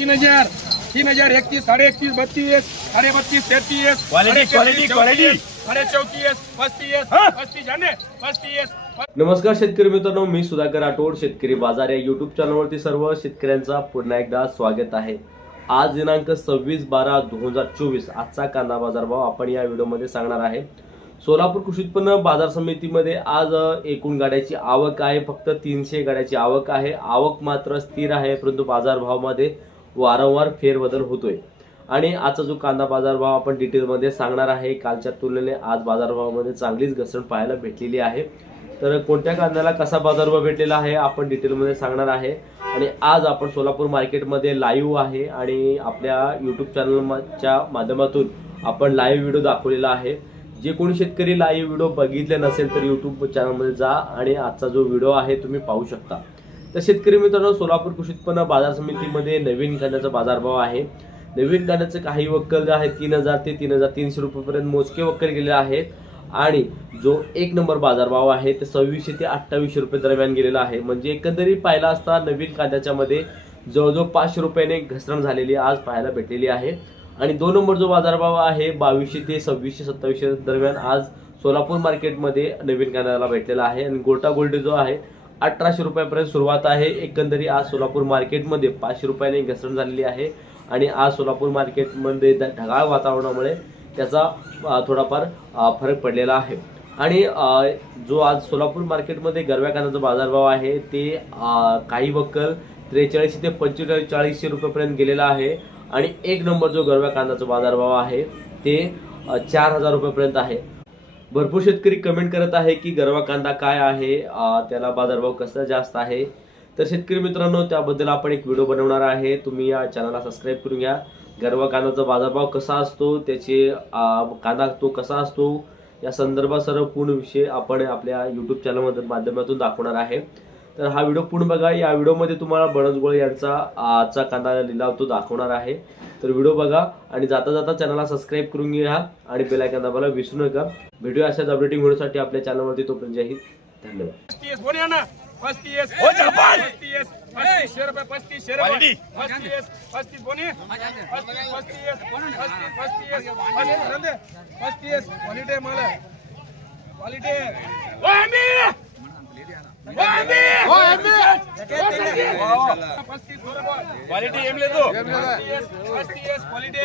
तीन हजार तीन हजार एकतीस साडे एकतीस बत्तीस साडे बत्तीस तेहतीस. साडे चौतीस पस्तीस पस्तीस झाले पस्तीस नमस्कार शेतकरी मित्रांनो मी सुधाकर राठोड शेतकरी बाजार या युट्यूब चॅनलवरती सर्व शेतकऱ्यांचा पुन्हा एकदा स्वागत आहे. आज दिनांक सव्वीस बारा दोन हजार चोवीस आजचा कांदा बाजार भाव आपण या व्हिडिओमध्ये सांगणार आहे. सोलापूर कृषी उत्पन्न बाजार समितीमध्ये आज एकूण गाड्याची आवक आहे फक्त तीनशे गाड्याची आवक आहे. आवक मात्र स्थिर आहे परंतु बाजारभावामध्ये वारंवार फेरबदल होतोय. आणि आजचा जो कांदा बाजारभाव आपण डिटेलमध्ये सांगणार आहे कालच्या तुलनेने आज बाजारभावामध्ये चांगलीच घसरण पाहायला भेटलेली आहे. तर कोणत्या कांद्याला कसा बाजारभाव भेटलेला आहे आपण डिटेलमध्ये सांगणार आहे. आणि आज आपण सोलापूर मार्केटमध्ये लाईव्ह आहे आणि आपल्या यूट्यूब चॅनलच्या माध्यमातून आपण लाईव्ह व्हिडिओ दाखवलेला आहे. जे कोणी शेतकरी लाईव्ह व्हिडिओ बघितले नसेल तर यूट्यूब चॅनलमध्ये जा आणि आजचा जो व्हिडिओ आहे तुम्ही पाहू शकता. तर शेतकरी मित्रांनो सोलापूर कृषी उत्पन्न बाजार समितीमध्ये नवीन कांद्याचा बाजारभाव आहे. नवीन कांद्याचे काही वक्कल जे आहेत तीन हजार ते तीन हजार तीनशे रुपयेपर्यंत मोजके वक्कल गेलेले आहेत. आणि जो एक नंबर बाजारभाव आहे ते सव्वीसशे ते अठ्ठावीसशे रुपये दरम्यान गेलेला आहे. म्हणजे एकंदरीत पाहिला असता नवीन कांद्याच्या मध्ये जवळजवळ पाचशे रुपयाने घसरण झालेली आज पाहायला भेटलेली आहे. आणि दोन नंबर जो बाजारभाव आहे बावीसशे ते सव्वीसशे सत्तावीसशे दरम्यान आज सोलापूर मार्केटमध्ये नवीन कांद्याला भेटलेला आहे. आणि गोटा गोल्ड जो आहे अठराशे रुपयापर्यंत सुरुवात आहे. एकंदरी आज सोलापूर मार्केटमध्ये पाचशे रुपयाने घसरण झालेली आहे आणि आज सोलापूर मार्केटमध्ये ढगाळ वातावरणामुळे त्याचा थोडाफार फरक पडलेला आहे. आणि जो आज सोलापूर मार्केटमध्ये गरव्या कांद्याचा बाजारभाव आहे ते काही वक्कल त्रेचाळीसशे ते पंचेचाळीस चाळीसशे रुपयेपर्यंत गेलेला आहे. आणि एक नंबर जो गरव्या कांद्याचा बाजारभाव आहे ते चार हजार रुपयेपर्यंत आहे. भरपूर शेतकरी कमेंट करत आहे की गरवा कांदा काय आहे? त्याला बाजारभाव कसा जास्त आहे? तर शेतकरी मित्रांनो त्याबद्दल आपण एक व्हिडिओ बनवणार आहे. तुम्ही या चॅनलला सबस्क्राईब करून घ्या. गरवा कांद्याचा बाजारभाव कसा असतो? त्याचे कांदा तो कसा असतो? या संदर्भात सर्व पूर्ण विषय आपण आपल्या यूट्यूब चॅनलमध्ये माध्यमातून दाखवणार आहे. तर हा व्हिडिओ पूर्ण बघा. या व्हिडिओमध्ये तुम्हाला बनसगोळे यांचा आजचा कांदा लिलाव तो दाखवणार आहे. तर व्हिडिओ बघा आणि जाता जाता चॅनलला सबस्क्राईब करून घ्या आणि बेल आयकॉन दाबायला विसरू नका. व्हिडिओ अशाच अपडेटिंग व्हिडिओसाठी आपल्या चॅनलवरती. तोपर्यंत जय हिंद. धन्यवाद. पस्तीस हो, जपान! पस्तीस. पस्तीसशे रुपये पस्तीसशे रुपये. Quality. पस्तीस. पस्तीस बोने पस्तीस पस्तीस. पस्तीस पस्तीस. पस्तीस. रंदे. पस्तीस. क्वालिटी मला क्वालिटी पस्तीस क्वालिटी एम लेतो पस्तीस पस्तीस क्वालिटी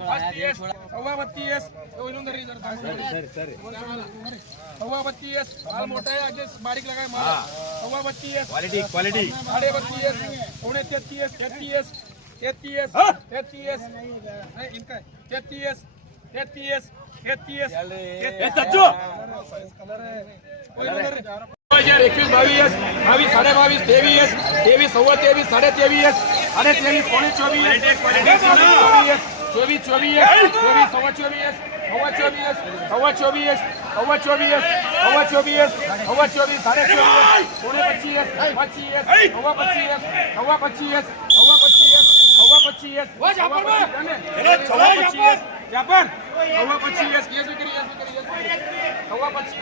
पस्तीस सव्वा बत्तीस सव्वा बत्तीस माल मोठा आहे आगे बारीक लगाय माल सव्वा बत्तीस क्वालिटी क्वालिटी साडे बत्तीस पौने तेहतीस तेहतीस હજાર એકવીસ બાવીસ બાવીસ સાડા બાવીસ ત્રેવીસ ત્રેવીસ સવ્વા ત્રેવીસ સાડા ત્રેવીસ અને ત્રેવીસ પોણી ચોવીસ ચોવીસ ચોવીસ ચોવીસ સવા ચોવીસ સવા ચોવીસ સવા ચોવીસ સવા ચોવીસ સવા ચોવીસ સવા ચોવીસ સાડા ચોવીસ પોણે પચીસ પચીસ સવા પચીસ સવા પચીસ સવા પચીસ સવા પચીસ સવા પચીસ સવા પચીસ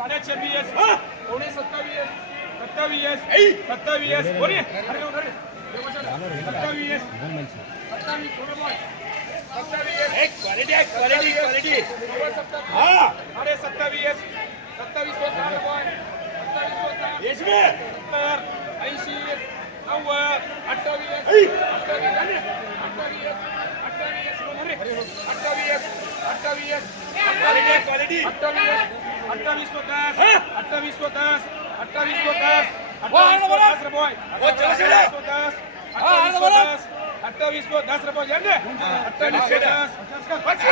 साडेआठशे बी एस कोणी सत्तावीस. सत्तावीस. सत्तावीस. कोणी? सत्तावीस. सत्तावीस. क्वालिटी आहे क्वालिटी क्वालिटी साडे सत्तावीस सत्तावीस सत्तावीस सत्तर ऐंशी नव्वद अठ्ठावीस. अठ्ठावीस. अठ्ठावीस. अठ्ठावीस. अठ्ठावीस. અઠ્ઠાવીસ. અઠ્ઠાવીસ. અઠ્ઠાવીસો. દસ. અઠ્ઠાવીસો દસ. અઠ્ઠાવીસો દસ. અઠ્ઠાવીસો દસ અઠ્ઠાવીસો દસ. અઠ્ઠાવીસો દસ. રૂપિયા ને? અઠ્ઠાવીસો દસ.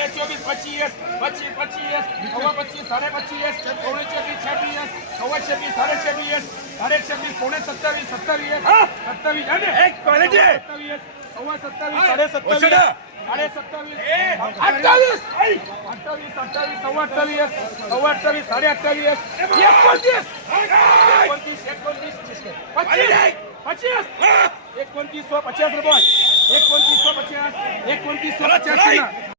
पच्चीस पच्चीस सवा पच्चीस साढ़े पच्चीस पौने छब्बीस छब्बीस सवा छब्बीस साढ़े छब्बीस साढ़े छब्बीस पौने सत्तावीस सत्तावीस सत्तावीस या ने? एक क्वालिटी सत्तावीस सव्वा सत्तावीस साडे सत्तावीस वसुधा. साडे सत्तावीस अठ्ठावीस। अठ्ठावीस अठ्ठावीस सव्वा अठ्ठावीस सव्वा अठ्ठावीस साडे अठ्ठावीस। एकोणतीस एकोणतीस एकोणतीस पच्चीस। पच्चीस एकोणतीस सौ पचास रुपये. एकोणतीस सौ पचास. एकोणतीस सौ पचास